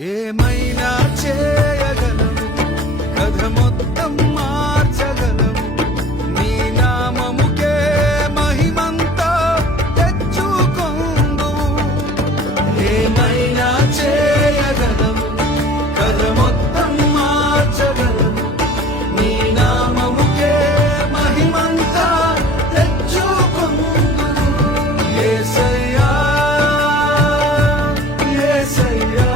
ఏమైనా చేయగలవు, కథ మొత్తం మార్చగలవు. నీ నామముకే మహిమంతా తెచ్చుకొందువు. ఏమైనా చేయగలవు, కథ మొత్తం మార్చగలవు. నీ నామముకే మహిమంతా తెచ్చుకొందువు. యేసయ్యా, యేసయ్యా.